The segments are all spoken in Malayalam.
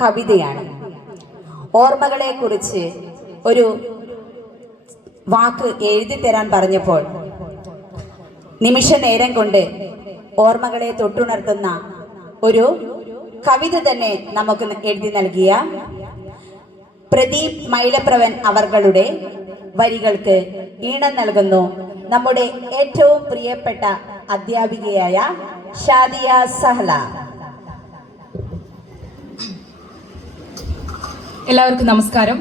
കവിതയാണ്. ഓർമ്മകളെ കുറിച്ച് ഒരു വാക്ക് എഴുതി തരാൻ പറഞ്ഞപ്പോൾ നിമിഷ നേരം കൊണ്ട് ഓർമ്മകളെ തൊട്ടുണർത്തുന്ന ഒരു കവിത തന്നെ നമുക്ക് എഴുതി നൽകിയ പ്രദീപ് മൈലപ്രവൻ അവർകളുടെ വരികൾക്ക് ഈണം നൽകുന്നു. നമ്മുടെ ഏറ്റവും പ്രിയപ്പെട്ട അധ്യാപികയായ ഷാദിയ സഹല. എല്ലാവർക്കും നമസ്കാരം.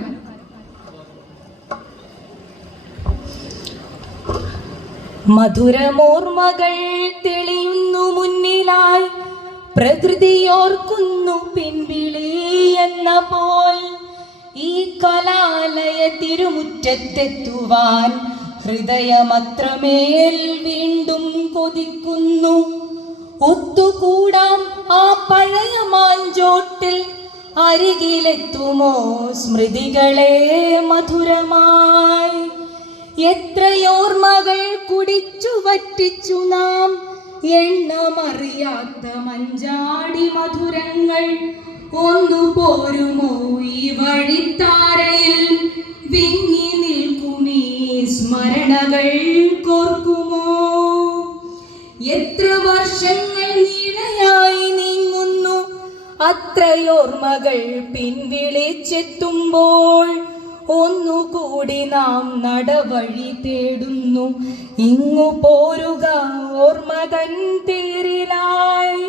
മധുരമോർമകൾ തെളിയുന്നു മുന്നിലായി പ്രകൃതിയോർക്കുന്നു പിൻവിളി എന്ന പോൽ ഈ കലാലയ തിരുമുറ്റത്തെത്തുവാൻ ഹൃദയമത്രമേൽ വീണ്ടും കൊതിക്കുന്നു. ഒത്തുകൂടാം ആ പഴയ മാഞ്ചോട്ടിൽ അരികിലെത്തുമോ സ്മൃതികളെ മധുരമായി? എത്രയോർമ്മകൾ കുടിച്ചു വറ്റിച്ചു നാം. എണ്ണമറിയാത്ത മഞ്ചാടി മധുരങ്ങൾ. ഒന്നു പോരുമോ ഈ വഴിത്താരയിൽ? വിങ്ങി നിൽക്കുമീ സ്മരണകൾ കോർക്കുമോ? എത്ര വർഷങ്ങൾ നീളയായി അത്രയോർമ്മകൾ പിൻവിളിച്ചെത്തുമ്പോൾ ഒന്നുകൂടി നാം നടവഴി തേടുന്നു. ഇങ്ങു പോരുക ഓർമ്മ തൻ തേരിലായി.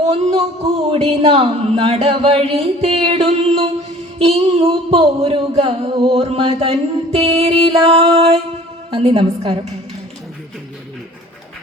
ഒന്നുകൂടി നാം നടവഴി തേടുന്നു. ഇങ്ങു പോരുക ഓർമ്മ തൻ തേരിലായി. നന്ദി നമസ്കാരം.